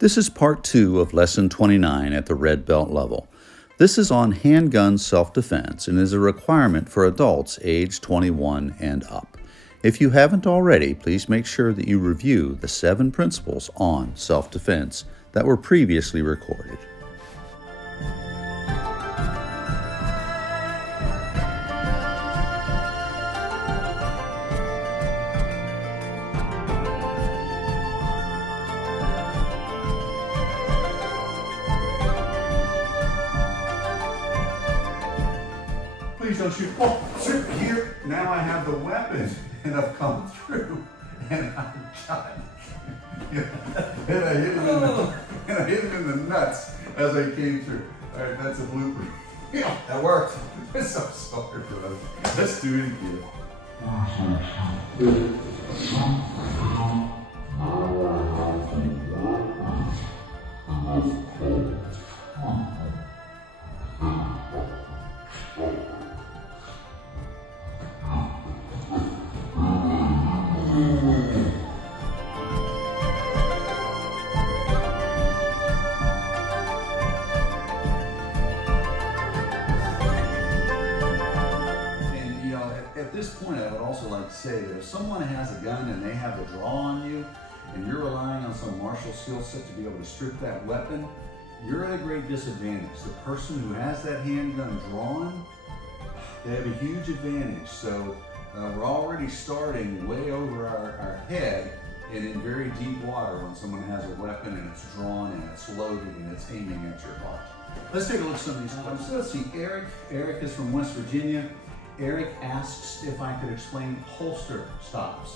This is part 2 of lesson 29 at the red belt level. This is on handgun self-defense and is a requirement for adults age 21 and up. If you haven't already, please make sure that you review the 7 principles on self-defense that were previously recorded. Please don't shoot. Oh, shoot here. Now I have the weapon and I've come through and I've shot. And I hit him in the nuts as I came through. All right, that's a blooper. Yeah, that worked. I'm so sorry for that. Let's do it again. At this point, I would also like to say that if someone has a gun and they have a draw on you, and you're relying on some martial skill set to be able to strip that weapon, you're at a great disadvantage. The person who has that handgun drawn, they have a huge advantage. So we're already starting way over our head and in very deep water when someone has a weapon and it's drawn and it's loaded and it's aiming at your heart. Let's take a look at some of these questions. So let's see, Eric. Eric is from West Virginia. Eric asks if I could explain holster stops.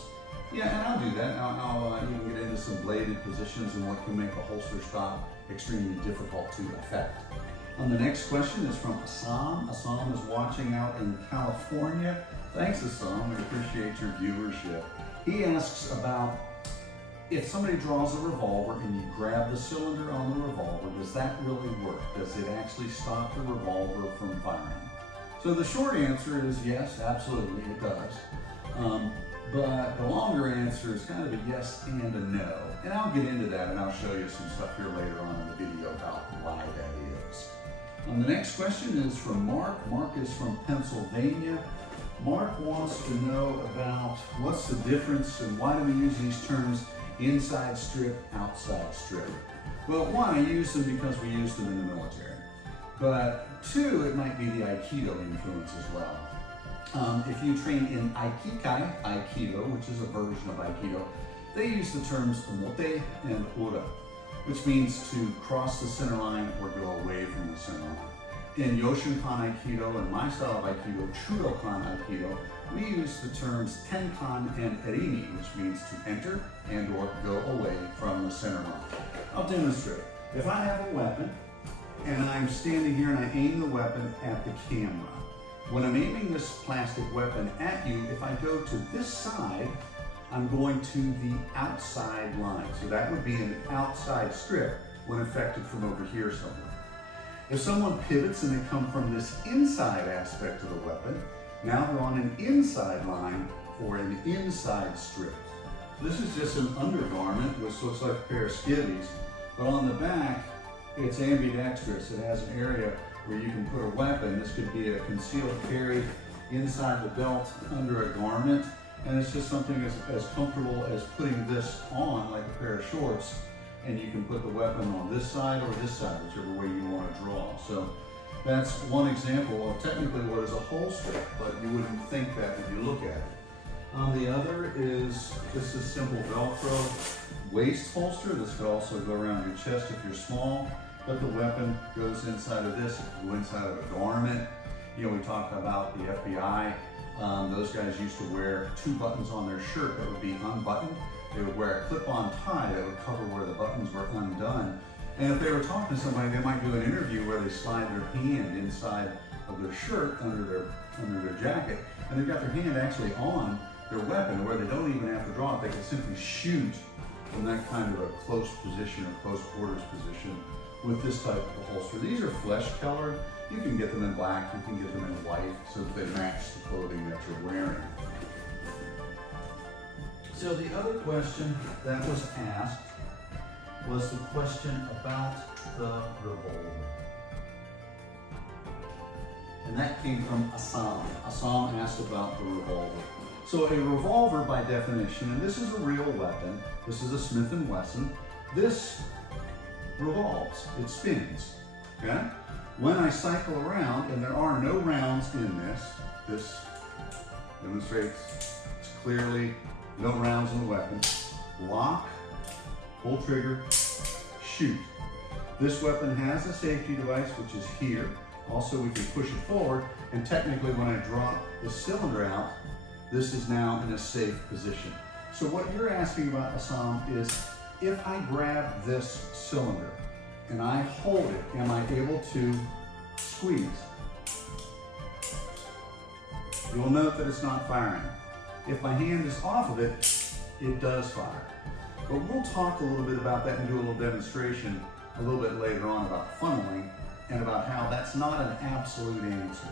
Yeah, and I'll do that. I'll even get into some bladed positions and what can make a holster stop extremely difficult to effect. The next question is from Assam. Assam is watching out in California. Thanks, Assam. We appreciate your viewership. He asks about if somebody draws a revolver and you grab the cylinder on the revolver, does that really work? Does it actually stop the revolver from firing? So the short answer is yes, absolutely, it does. But the longer answer is kind of a yes and a no. And I'll get into that and I'll show you some stuff here later on in the video about why that is. The next question is from Mark. Mark is from Pennsylvania. Mark wants to know about what's the difference and why do we use these terms inside strip, outside strip. Well, one, I use them because we use them in the military. But two, it might be the Aikido influence as well. If you train in Aikikai, Aikido, which is a version of Aikido, they use the terms omote and ura, which means to cross the center line or go away from the center line. In Yoshinkan Aikido and my style of Aikido, Chudokan Aikido, we use the terms Tenkan and Erimi, which means to enter and or go away from the center line. I'll demonstrate. If I have a weapon, and I'm standing here and I aim the weapon at the camera. When I'm aiming this plastic weapon at you, if I go to this side, I'm going to the outside line. So that would be an outside strip when affected from over here somewhere. If someone pivots and they come from this inside aspect of the weapon, now they're on an inside line for an inside strip. This is just an undergarment, which looks like a pair of skivvies, but on the back, it's ambidextrous. It has an area where you can put a weapon. This could be a concealed carry inside the belt under a garment. And it's just something as comfortable as putting this on like a pair of shorts. And you can put the weapon on this side or this side, whichever way you want to draw. So that's one example of technically what is a holster, but you wouldn't think that when you look at it. The other is just a simple Velcro waist holster. This could also go around your chest if you're small, but the weapon goes inside of this. It can go inside of a garment. You know, we talked about the FBI. Those guys used to wear 2 buttons on their shirt that would be unbuttoned. They would wear a clip-on tie that would cover where the buttons were undone. And if they were talking to somebody, they might do an interview where they slide their hand inside of their shirt under their jacket, and they've got their hand actually on their weapon, where they don't even have to draw it. They can simply shoot from that kind of a close position or close quarters position with this type of holster. These are flesh colored. You can get them in black, you can get them in white, so that they match the clothing that you're wearing. So the other question that was asked was the question about the revolver. And that came from Assam. Assam asked about the revolver. So a revolver by definition, and this is a real weapon, this is a Smith & Wesson, this revolves, it spins, okay? When I cycle around, and there are no rounds in this demonstrates it's clearly no rounds in the weapon. Lock, pull trigger, shoot. This weapon has a safety device, which is here. Also, we can push it forward, and technically when I drop the cylinder out, this is now in a safe position. So what you're asking about, Assam, is if I grab this cylinder and I hold it, am I able to squeeze? You'll note that it's not firing. If my hand is off of it, it does fire. But we'll talk a little bit about that and do a little demonstration a little bit later on about funneling and about how that's not an absolute answer.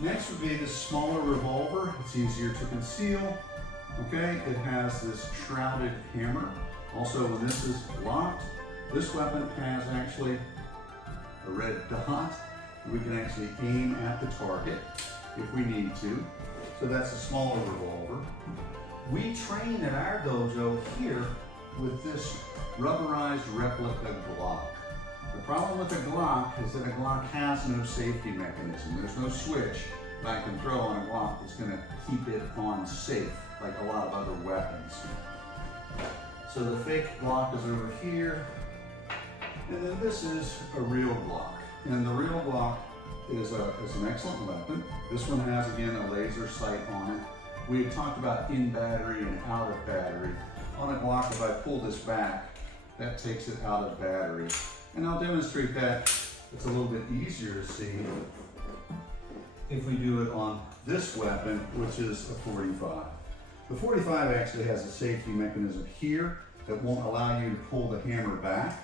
Next would be this smaller revolver. It's easier to conceal. Okay, it has this shrouded hammer. Also, when this is locked, this weapon has actually a red dot. We can actually aim at the target if we need to. So that's a smaller revolver. We train at our dojo here with this rubberized replica Glock. The problem with a Glock is that a Glock has no safety mechanism. There's no switch that I can throw on a Glock that's going to keep it on safe, like a lot of other weapons. So the fake Glock is over here, and then this is a real Glock. And the real Glock is an excellent weapon. This one has, again, a laser sight on it. We had talked about in battery and out of battery. On a Glock, if I pull this back, that takes it out of battery. And I'll demonstrate that. It's a little bit easier to see if we do it on this weapon, which is a 45. The 45 actually has a safety mechanism here that won't allow you to pull the hammer back,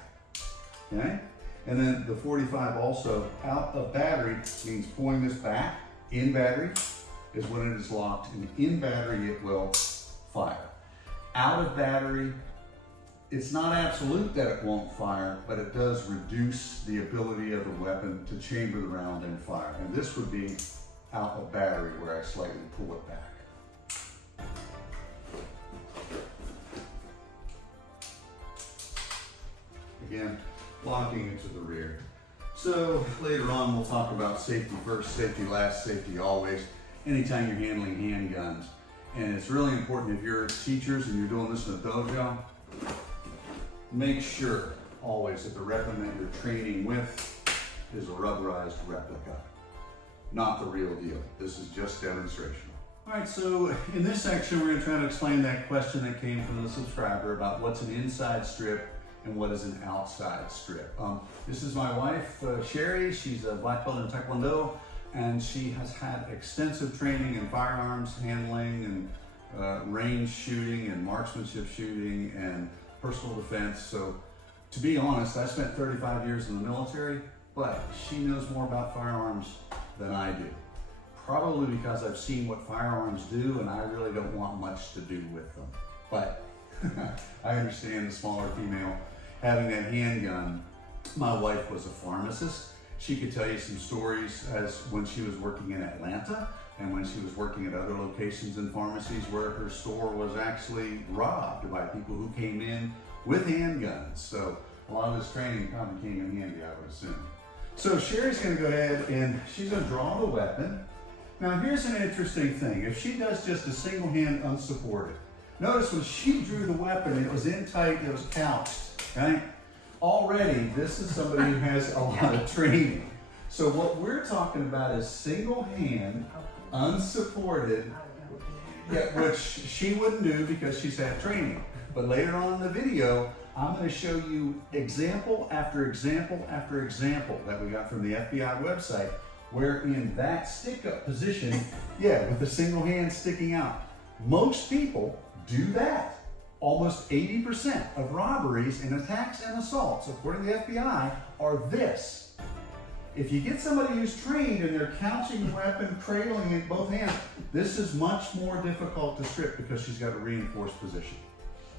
okay? And then the 45 also, out of battery means pulling this back. In battery is when it is locked, and in battery it will fire. Out of battery, it's not absolute that it won't fire, but it does reduce the ability of the weapon to chamber the round and fire. And this would be out of battery where I slightly pull it back. Again, locking it to the rear. So later on we'll talk about safety first, safety last, safety always, anytime you're handling handguns. And it's really important if you're teachers and you're doing this in a dojo, make sure always that the weapon that you're training with is a rubberized replica, not the real deal. This is just demonstrational. All right, so in this section, we're going to try to explain that question that came from the subscriber about what's an inside strip and what is an outside strip. This is my wife, Sherry. She's a black belt in Taekwondo, and she has had extensive training in firearms handling and range shooting and marksmanship shooting and personal defense. So to be honest, I spent 35 years in the military, but she knows more about firearms than I do. Probably because I've seen what firearms do and I really don't want much to do with them. But I understand the smaller female having that handgun. My wife was a pharmacist. She could tell you some stories as when she was working in Atlanta and when she was working at other locations in pharmacies where her store was actually robbed by people who came in with handguns. So a lot of this training probably came in handy, I would assume. So Sherry's gonna go ahead and she's gonna draw the weapon. Now here's an interesting thing. If she does just a single hand unsupported, notice when she drew the weapon, it was in tight, it was couched, right? Already, this is somebody who has a lot of training. So what we're talking about is single hand, unsupported, which she wouldn't do because she's had training. But later on in the video, I'm going to show you example after example after example that we got from the FBI website, where in that stick-up position, with the single hand sticking out. Most people do that. Almost 80% of robberies and attacks and assaults, according to the FBI, are this. If you get somebody who's trained and they're couching the weapon, cradling it in both hands, this is much more difficult to strip because she's got a reinforced position.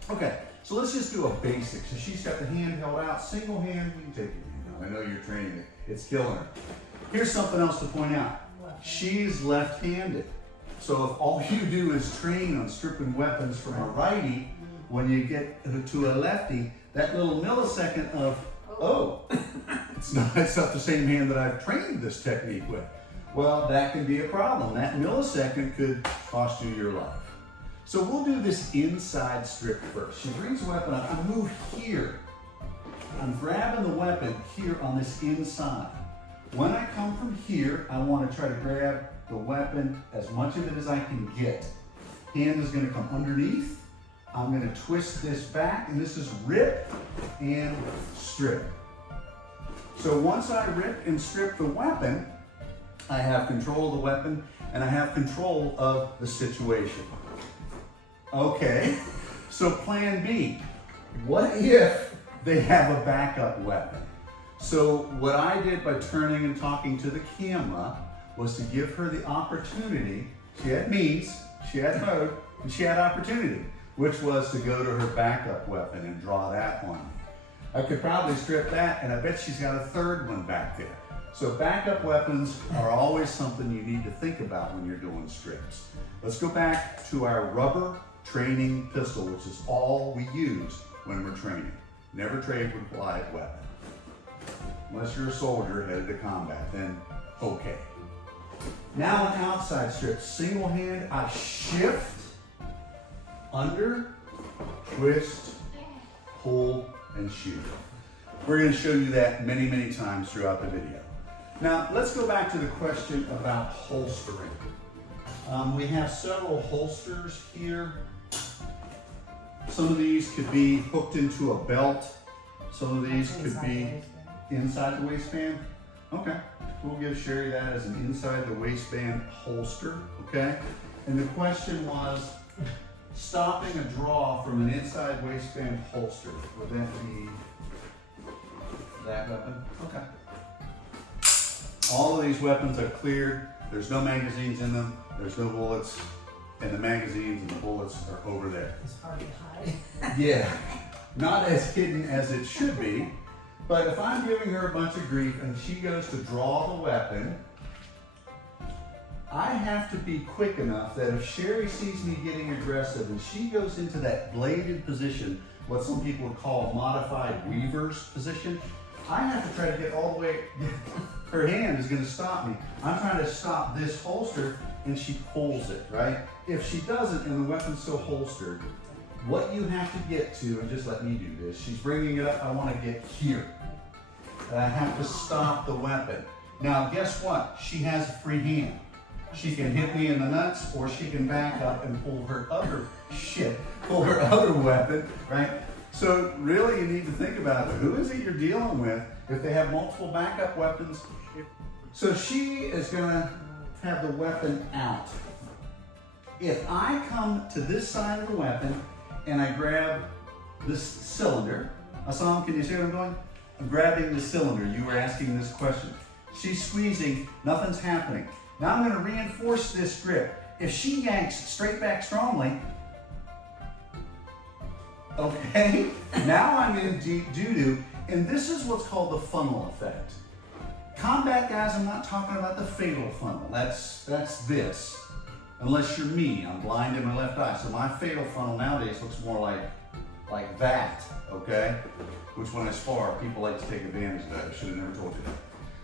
Okay, so let's just do a basic. So she's got the hand held out, single hand. You can take your hand out. I know you're training it. It's killing her. Here's something else to point out. She's left-handed. So if all you do is train on stripping weapons from a righty, when you get to a lefty, that little millisecond of, oh, it's not the same hand that I've trained this technique with. Well, that can be a problem. That millisecond could cost you your life. So we'll do this inside strip first. She brings the weapon up. I move here. I'm grabbing the weapon here on this inside. When I come from here, I want to try to grab the weapon, as much of it as I can get. Hand is going to come underneath. I'm going to twist this back, and this is rip and strip. So once I rip and strip the weapon, I have control of the weapon, and I have control of the situation. Okay, so plan B. What if they have a backup weapon? So what I did by turning and talking to the camera was to give her the opportunity. She had means, she had mode, and she had opportunity, which was to go to her backup weapon and draw that one. I could probably strip that, and I bet she's got a third one back there. So backup weapons are always something you need to think about when you're doing strips. Let's go back to our rubber training pistol, which is all we use when we're training. Never trade with a live weapon. Unless you're a soldier headed to combat, then okay. Now an outside strip, single hand, I shift, under, twist, pull, and shoot. We're going to show you that many, many times throughout the video. Now let's go back to the question about holstering. We have several holsters here. Some of these could be hooked into a belt. Some of these could be inside the waistband. Okay, we'll give Sherry that as an inside the waistband holster, okay? And the question was, stopping a draw from an inside waistband holster, would that be that weapon? Okay. All of these weapons are cleared. There's no magazines in them. There's no bullets. And the magazines and the bullets are over there. It's hard to hide. Yeah, not as hidden as it should be. But if I'm giving her a bunch of grief and she goes to draw the weapon, I have to be quick enough that if Sherry sees me getting aggressive and she goes into that bladed position, what some people would call modified weaver's position, I have to try to get all the way, her hand is going to stop me. I'm trying to stop this holster and she pulls it, right? If she doesn't and the weapon's still holstered, what you have to get to, and just let me do this, she's bringing it up, I want to get here. And I have to stop the weapon. Now guess what? She has a free hand. She can hit me in the nuts or she can back up and pull her other weapon, right? So really you need to think about who is it you're dealing with if they have multiple backup weapons. So she is gonna have the weapon out. If I come to this side of the weapon and I grab this cylinder, Assam, can you see what I'm doing? I'm grabbing the cylinder. You were asking this question. She's squeezing, nothing's happening. Now I'm gonna reinforce this grip. If she yanks straight back strongly, okay, now I'm in deep doo-doo, and this is what's called the funnel effect. Combat guys, I'm not talking about the fatal funnel. That's this. Unless you're me, I'm blind in my left eye. So my fatal funnel nowadays looks more like that, okay? Which when I spar, people like to take advantage of that. I should have never told you that.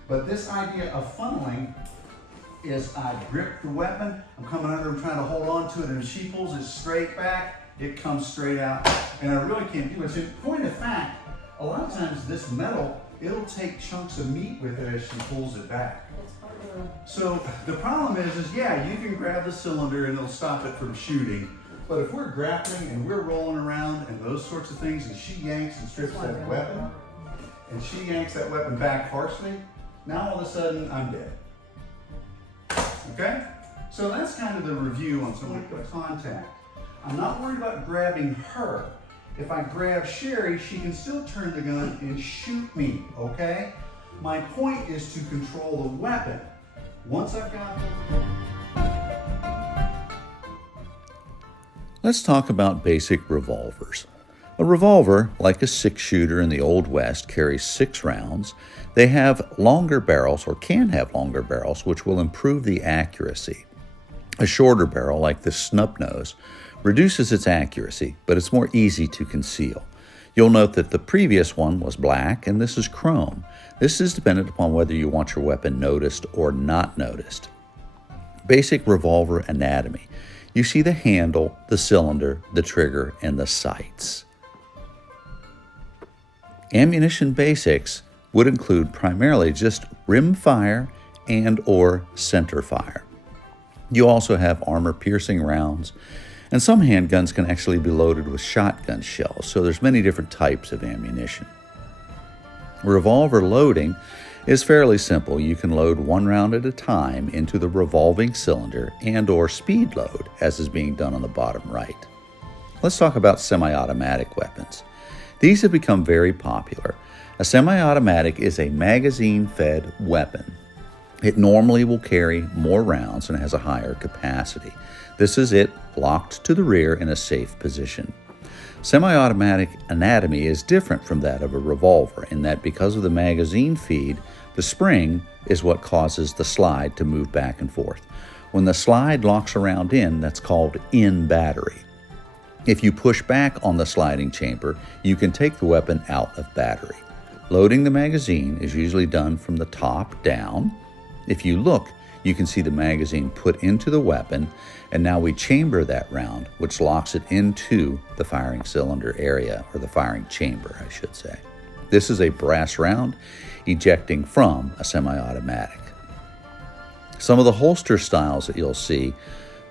But this idea of funneling is I grip the weapon, I'm coming under, I'm trying to hold on to it, and if she pulls it straight back, it comes straight out, and I really can't do it. So point of fact, a lot of times this metal, it'll take chunks of meat with it as she pulls it back. So the problem is yeah, you can grab the cylinder and it'll stop it from shooting, but if we're grappling and we're rolling around and those sorts of things, and she yanks and strips that weapon, and she yanks that weapon back harshly, now all of a sudden I'm dead. Okay? So that's kind of the review on some of the contact. I'm not worried about grabbing her. If I grab Sherry, she can still turn the gun and shoot me, okay? My point is to control the weapon. Once I've got Let's talk about basic revolvers. A revolver, like a six-shooter in the Old West, carries 6 rounds. They have longer barrels, or can have longer barrels, which will improve the accuracy. A shorter barrel, like this snub nose, reduces its accuracy, but it's more easy to conceal. You'll note that the previous one was black, and this is chrome. This is dependent upon whether you want your weapon noticed or not noticed. Basic revolver anatomy. You see the handle, the cylinder, the trigger, and the sights. Ammunition basics would include primarily just rim fire and or center fire. You also have armor-piercing rounds, and some handguns can actually be loaded with shotgun shells, so there's many different types of ammunition. Revolver loading is fairly simple. You can load 1 round at a time into the revolving cylinder and or speed load, as is being done on the bottom right. Let's talk about semi-automatic weapons. These have become very popular. A semi-automatic is a magazine-fed weapon. It normally will carry more rounds and has a higher capacity. This is it locked to the rear in a safe position. Semi-automatic anatomy is different from that of a revolver in that because of the magazine feed, the spring is what causes the slide to move back and forth. When the slide locks around in, that's called in battery. If you push back on the sliding chamber, you can take the weapon out of battery. Loading the magazine is usually done from the top down. If you look, you can see the magazine put into the weapon, and now we chamber that round, which locks it into the firing cylinder area, or the firing chamber, I should say. This is a brass round ejecting from a semi-automatic. Some of the holster styles that you'll see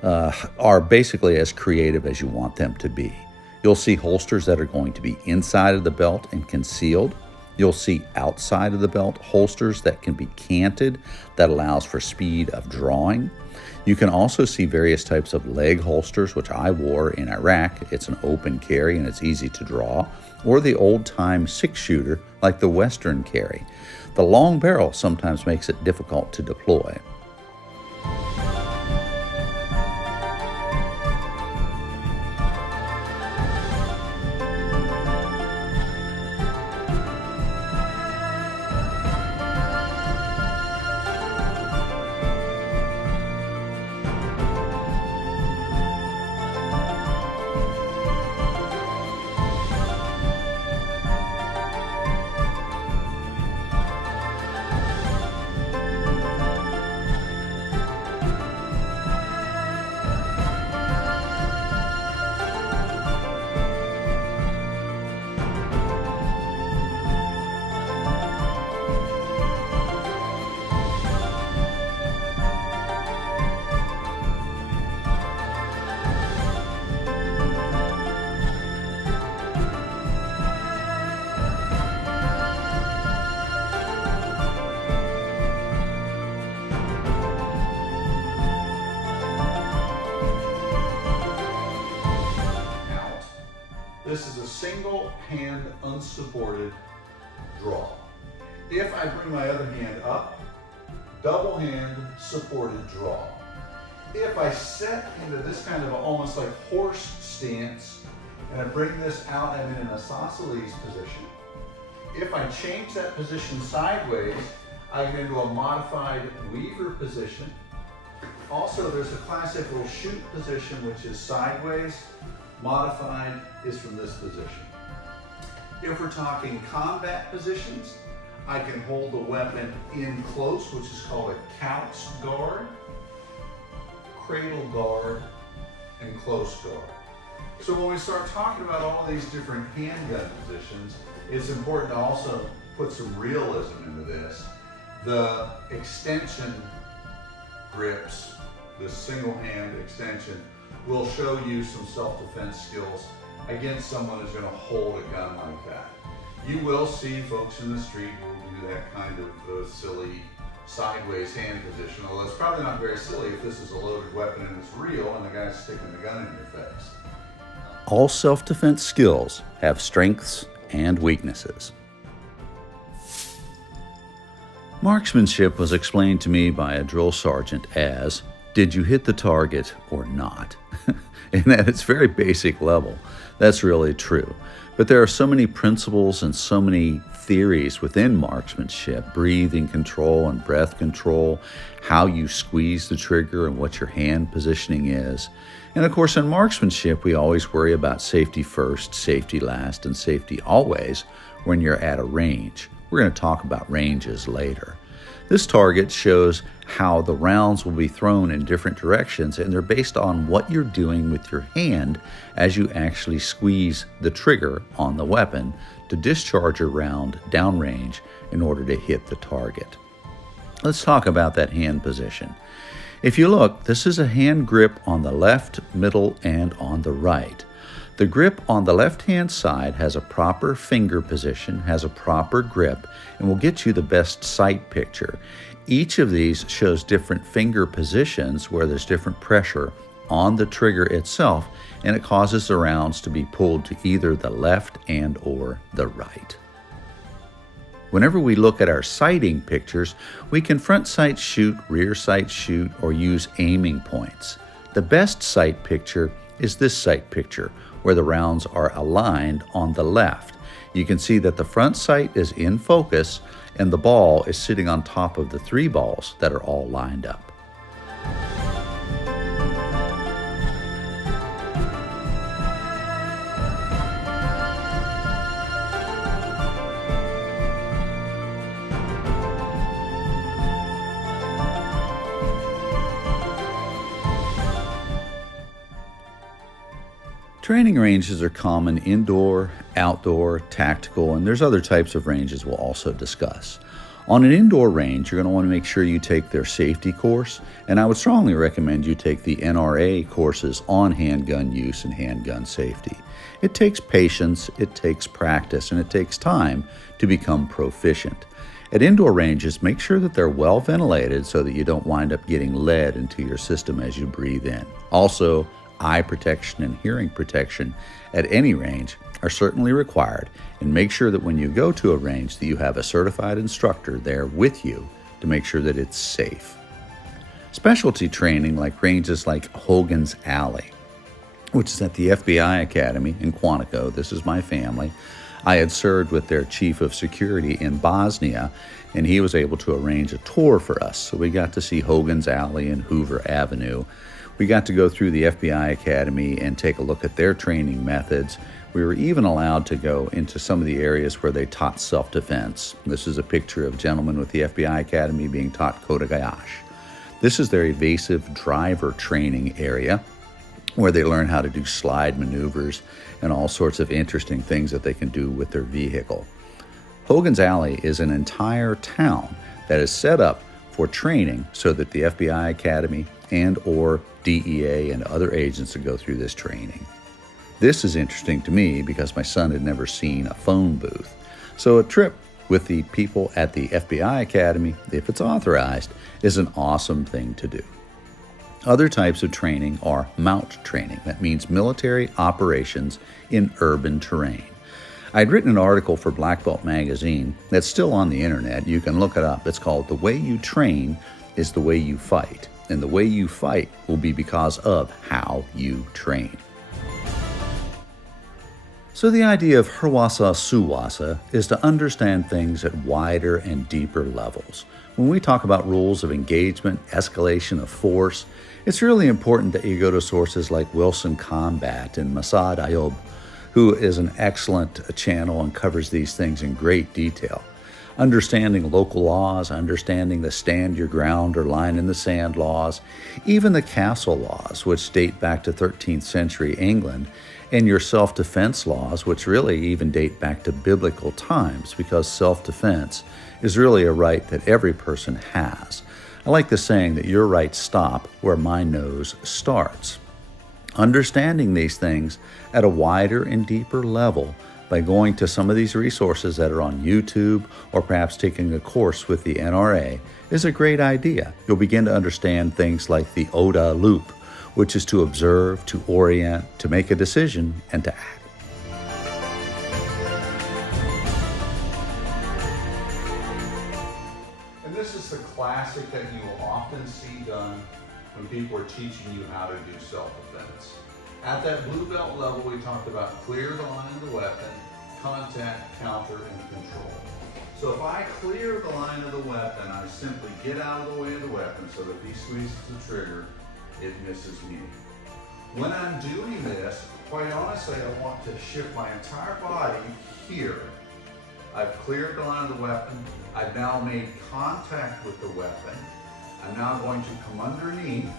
are basically as creative as you want them to be. You'll see holsters that are going to be inside of the belt and concealed. You'll see outside of the belt holsters that can be canted, that allows for speed of drawing. You can also see various types of leg holsters, which I wore in Iraq. It's an open carry and it's easy to draw. Or the old-time 6-shooter like the Western carry. The long barrel sometimes makes it difficult to deploy. This is a single hand unsupported draw. If I bring my other hand up, double hand supported draw. If I set into this kind of almost like horse stance and I bring this out, I'm in an isosceles position. If I change that position sideways, I get into a modified weaver position. Also, there's a classic little shoot position, which is sideways. Modified is from this position. If we're talking combat positions, I can hold the weapon in close, which is called a couch guard, cradle guard, and close guard. So when we start talking about all these different handgun positions, it's important to also put some realism into this. The extension grips, the single hand extension, will show you some self-defense skills against someone who's going to hold a gun like that. You will see folks in the street who do that kind of silly sideways hand position, although it's probably not very silly if this is a loaded weapon and it's real and the guy's sticking the gun in your face. All self-defense skills have strengths and weaknesses. Marksmanship was explained to me by a drill sergeant as, did you hit the target or not? And at its very basic level, that's really true. But there are so many principles and so many theories within marksmanship, breathing control and breath control, how you squeeze the trigger and what your hand positioning is. And of course, in marksmanship, we always worry about safety first, safety last, and safety always when you're at a range. We're going to talk about ranges later. This target shows how the rounds will be thrown in different directions, and they're based on what you're doing with your hand as you actually squeeze the trigger on the weapon to discharge a round downrange in order to hit the target. Let's talk about that hand position. If you look, this is a hand grip on the left, middle, and on the right. The grip on the left-hand side has a proper finger position, has a proper grip, and will get you the best sight picture. Each of these shows different finger positions where there's different pressure on the trigger itself, and it causes the rounds to be pulled to either the left and or the right. Whenever we look at our sighting pictures, we can front sight shoot, rear sight shoot, or use aiming points. The best sight picture is this sight picture, where the rounds are aligned on the left. You can see that the front sight is in focus and the ball is sitting on top of the 3 balls that are all lined up. Training ranges are common indoor, outdoor, tactical, and there's other types of ranges we'll also discuss. On an indoor range, you're going to want to make sure you take their safety course, and I would strongly recommend you take the NRA courses on handgun use and handgun safety. It takes patience, it takes practice, and it takes time to become proficient. At indoor ranges, make sure that they're well ventilated so that you don't wind up getting lead into your system as you breathe in. Also, eye protection and hearing protection at any range are certainly required, and make sure that when you go to a range that you have a certified instructor there with you to make sure that it's safe. Specialty training like ranges like Hogan's Alley, which is at the FBI Academy in Quantico. This is my family. I had served with their chief of security in Bosnia, and he was able to arrange a tour for us. So we got to see Hogan's Alley and Hoover Avenue. We got to go through the FBI Academy and take a look at their training methods. We were even allowed to go into some of the areas where they taught self-defense. This is a picture of a gentleman with the FBI Academy being taught Kodagayash. This is their evasive driver training area, where they learn how to do slide maneuvers and all sorts of interesting things that they can do with their vehicle. Hogan's Alley is an entire town that is set up for training so that the FBI Academy and or DEA and other agents that go through this training. This is interesting to me because my son had never seen a phone booth. So a trip with the people at the FBI Academy, if it's authorized, is an awesome thing to do. Other types of training are mount training. That means military operations in urban terrain. I'd written an article for Black Belt Magazine that's still on the internet. You can look it up. It's called The Way You Train is the Way You Fight. And the way you fight will be because of how you train. So the idea of Hirwasa Suwasa is to understand things at wider and deeper levels. When we talk about rules of engagement, escalation of force, it's really important that you go to sources like Wilson Combat and Masad Ayoub, who is an excellent channel and covers these things in great detail. Understanding local laws, understanding the stand your ground or line in the sand laws, even the castle laws, which date back to 13th century England, and your self-defense laws, which really even date back to biblical times, because self-defense is really a right that every person has. I like the saying that your rights stop where my nose starts. Understanding these things at a wider and deeper level by going to some of these resources that are on YouTube or perhaps taking a course with the NRA is a great idea. You'll begin to understand things like the ODA loop, which is to observe, to orient, to make a decision, and to act. And is a classic that you will often see done when people are teaching you how to do self-defense. At that blue belt level, we talked about clear the line of the weapon, contact, counter, and control. So if I clear the line of the weapon, I simply get out of the way of the weapon so that if he squeezes the trigger, it misses me. When I'm doing this, quite honestly, I want to shift my entire body here. I've cleared the line of the weapon. I've now made contact with the weapon. I'm now going to come underneath,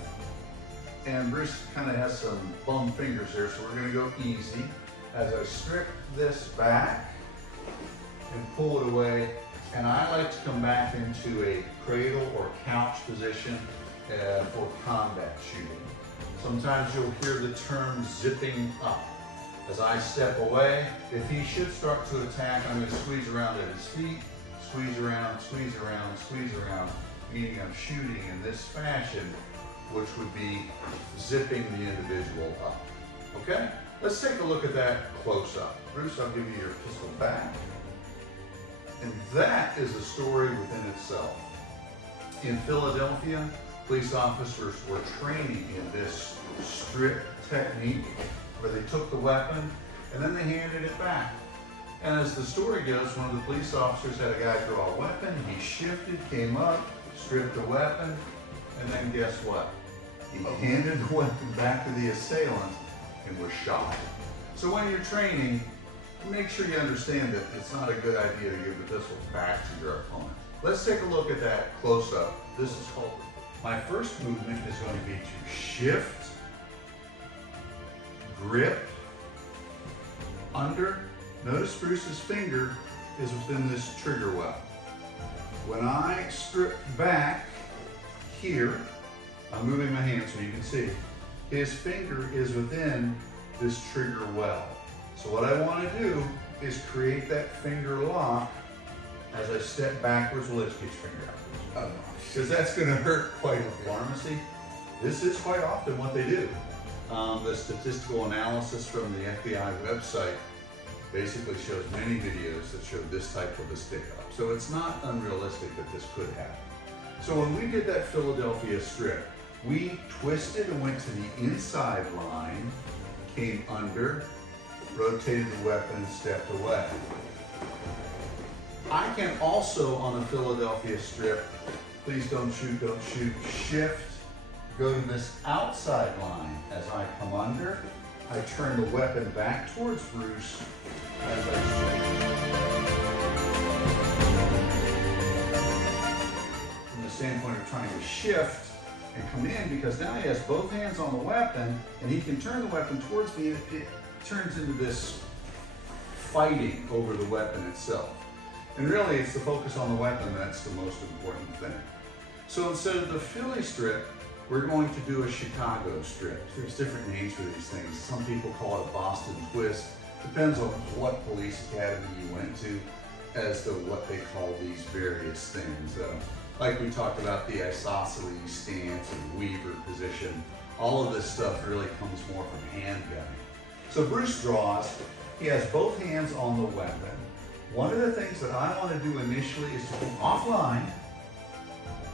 and Bruce kind of has some bum fingers here, so we're going to go easy. As I strip this back and pull it away, and I like to come back into a cradle or couch position for combat shooting. Sometimes you'll hear the term zipping up. As I step away, if he should start to attack, I'm going to squeeze around at his feet, squeeze around, squeeze around, squeeze around, meaning I'm shooting in this fashion, which would be zipping the individual up. Okay? Let's take a look at that close up. Bruce, I'll give you your pistol back. And that is a story within itself. In Philadelphia, police officers were training in this strip technique where they took the weapon and then they handed it back. And as the story goes, one of the police officers had a guy draw a weapon, he shifted, came up, stripped the weapon, and then guess what? He handed the weapon back to the assailant and was shot. So when you're training, make sure you understand that it's not a good idea to give the pistol back to your opponent. Let's take a look at that close up. This is called, my first movement is going to be to shift, grip, under. Notice Bruce's finger is within this trigger well. When I strip back here, I'm moving my hand so you can see, his finger is within this trigger well. So what I want to do is create that finger lock as I step backwards. Well, let's get your finger out. Because that's going to hurt quite a pharmacy. This is quite often what they do. The statistical analysis from the FBI website basically shows many videos that show this type of a stick up. So it's not unrealistic that this could happen. So when we did that Philadelphia strip, we twisted and went to the inside line, came under, rotated the weapon and stepped away. I can also, on a Philadelphia strip, please don't shoot, shift, go to this outside line. As I come under, I turn the weapon back towards Bruce as I shoot. From the standpoint of trying to shift and come in, because now he has both hands on the weapon and he can turn the weapon towards me, and it turns into this fighting over the weapon itself. And really it's the focus on the weapon that's the most important thing. So instead of the Philly strip, we're going to do a Chicago strip. There's different names for these things. Some people call it a Boston twist. Depends on what police academy you went to as to what they call these various things. Like we talked about the isosceles stance and weaver position. All of this stuff really comes more from handgunning. So Bruce draws. He has both hands on the weapon. One of the things that I want to do initially is to come offline.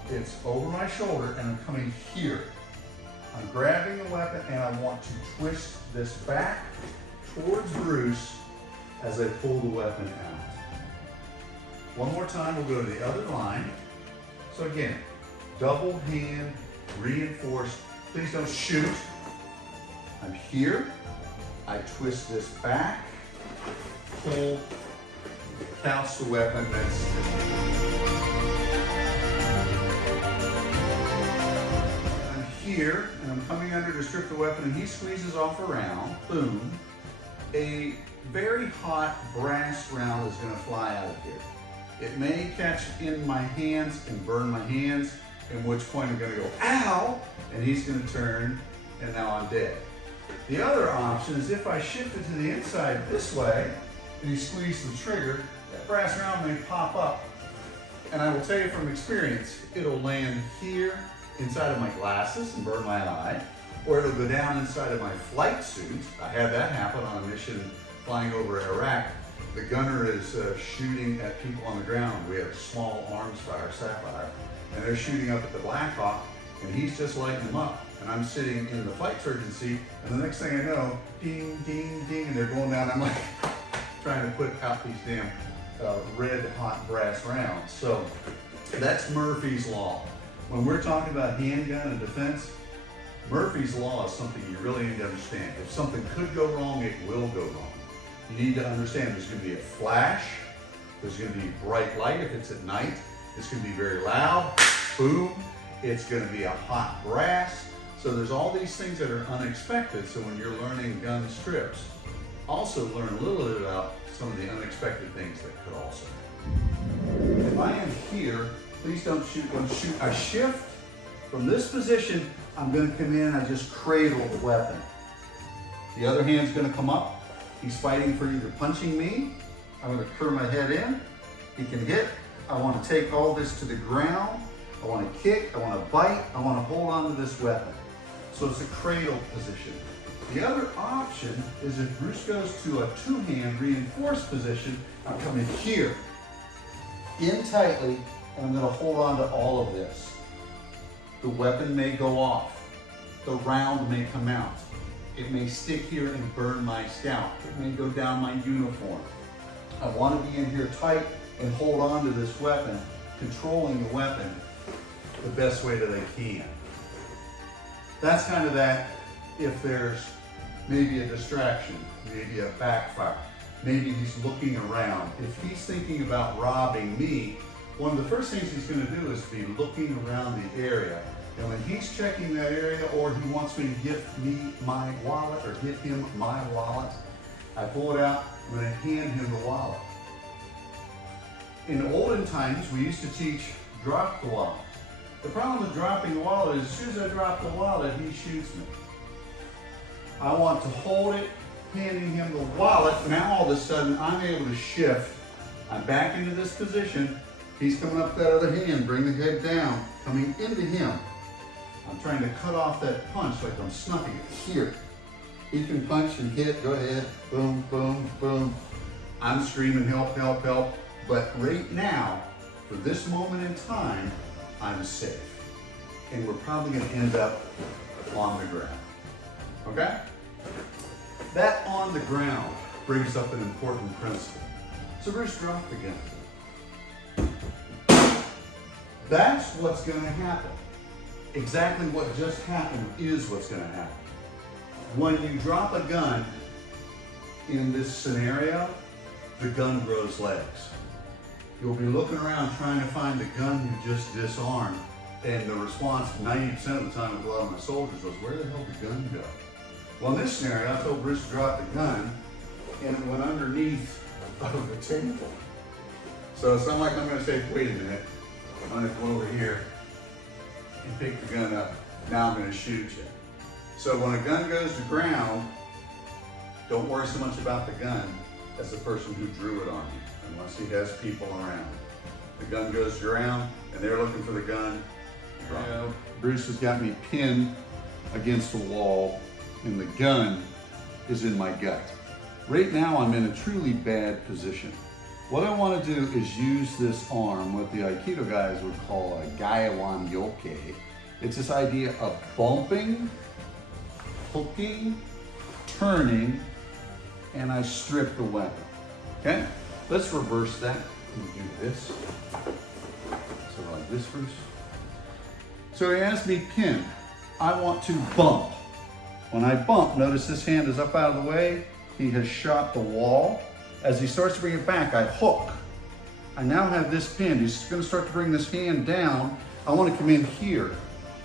It's over my shoulder and I'm coming here. I'm grabbing the weapon and I want to twist this back towards Bruce as I pull the weapon out. One more time, we'll go to the other line. So again, double hand, reinforced. Please don't shoot. I'm here. I twist this back, pull, couch the weapon, I'm here, and I'm coming under to strip the weapon, and he squeezes off a round, boom. A very hot brass round is gonna fly out of here. It may catch in my hands and burn my hands, at which point I'm gonna go, ow, and he's gonna turn, and now I'm dead. The other option is if I shift it to the inside this way, and you squeeze the trigger, that brass round may pop up. And I will tell you from experience, it'll land here inside of my glasses and burn my eye, or it'll go down inside of my flight suit. I had that happen on a mission flying over Iraq. The gunner is shooting at people on the ground. We had a small arms fire, sapphire, and they're shooting up at the Black Hawk, and he's just lighting them up. And I'm sitting in the flight surgeon seat, and the next thing I know, ding, ding, ding, and they're going down. I'm like trying to put out these damn red hot brass rounds. So that's Murphy's Law. When we're talking about handgun and defense, Murphy's Law is something you really need to understand. If something could go wrong, it will go wrong. You need to understand there's going to be a flash, there's going to be bright light if it's at night, it's going to be very loud, boom, it's going to be a hot brass. So there's all these things that are unexpected. So when you're learning gun strips, also learn a little bit about some of the unexpected things that could also happen. If I am here, please don't shoot. Don't shoot. I shift from this position. I'm going to come in and I just cradle the weapon. The other hand's going to come up. He's fighting for either punching me. I'm going to curve my head in. He can hit. I want to take all this to the ground. I want to kick. I want to bite. I want to hold on to this weapon. So it's a cradle position. The other option is if Bruce goes to a two-hand reinforced position, I'm coming here, in tightly, and I'm going to hold on to all of this. The weapon may go off. The round may come out. It may stick here and burn my scalp. It may go down my uniform. I want to be in here tight and hold on to this weapon, controlling the weapon the best way that I can. That's kind of that if there's maybe a distraction, maybe a backfire, maybe he's looking around. If he's thinking about robbing me, one of the first things he's going to do is be looking around the area. And when he's checking that area or he wants me to give me my wallet or give him my wallet, I pull it out, I'm going to hand him the wallet. In olden times, we used to teach drop the wallet. The problem with dropping the wallet is as soon as I drop the wallet, he shoots me. I want to hold it, handing him the wallet. Now all of a sudden, I'm able to shift. I'm back into this position. He's coming up that other hand, bring the head down, coming into him. I'm trying to cut off that punch like I'm snuffing it here. He can punch and hit, go ahead, boom, boom, boom. I'm screaming, help, help, help. But right now, for this moment in time, I'm safe. And we're probably going to end up on the ground. Okay? That on the ground brings up an important principle. So Bruce, drop the gun. That's what's going to happen. Exactly what just happened is what's going to happen. When you drop a gun in this scenario, the gun grows legs. You'll be looking around trying to find the gun you just disarmed, and the response 90% of the time with a lot of my soldiers was, where the hell did the gun go? Well, in this scenario, I told Bruce to drop the gun, and it went underneath of the table. So it's not like I'm going to say, wait a minute, I'm going to go over here and pick the gun up. Now I'm going to shoot you. So when a gun goes to ground, don't worry so much about the gun as the person who drew it on you, unless he has people around. The gun goes to ground, and they're looking for the gun. Bruce has got me pinned against the wall, and the gun is in my gut. Right now, I'm in a truly bad position. What I want to do is use this arm, what the Aikido guys would call a Gaiwan Yoke. It's this idea of bumping, hooking, turning, and I strip the weapon. Okay? Let's reverse that. Let me do this. So like this, Bruce. So he has me pinned. I want to bump. When I bump, notice this hand is up out of the way. He has shot the wall. As he starts to bring it back, I hook. I now have this pinned. He's going to start to bring this hand down. I want to come in here.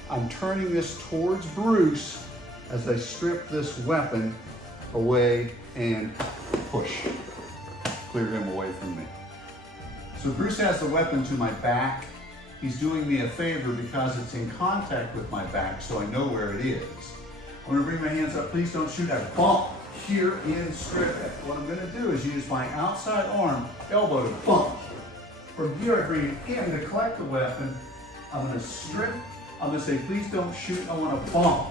I'm turning this towards Bruce as I strip this weapon away and push. Clear him away from me. So Bruce has the weapon to my back. He's doing me a favor because it's in contact with my back, so I know where it is. I'm going to bring my hands up. Please don't shoot. I bump here in strip it. What I'm going to do is use my outside arm, elbow to bump. From here, I bring it in to collect the weapon. I'm going to strip. I'm going to say, please don't shoot. I want to bump.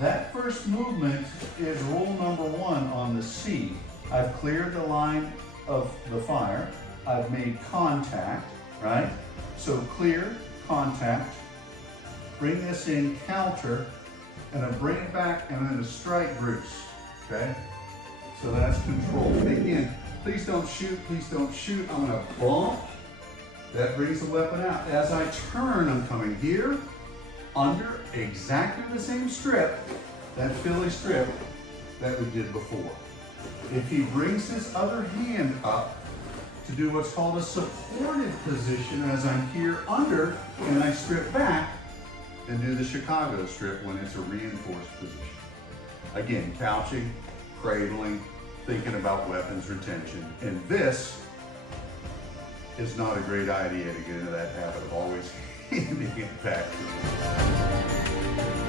That first movement is rule number one on the C. I've cleared the line of the fire. I've made contact, right? So clear, contact, bring this in, counter, and then bring it back, and then a strike Bruce, okay? So that's control. Again, please don't shoot, please don't shoot. I'm gonna bump. That brings the weapon out. As I turn, I'm coming here, under exactly the same strip, that Philly strip that we did before. If he brings his other hand up to do what's called a supported position as I'm here under and I strip back, and do the Chicago strip when it's a reinforced position. Again, couching, cradling, thinking about weapons retention. And this is not a great idea to get into that habit of always handing it back to them.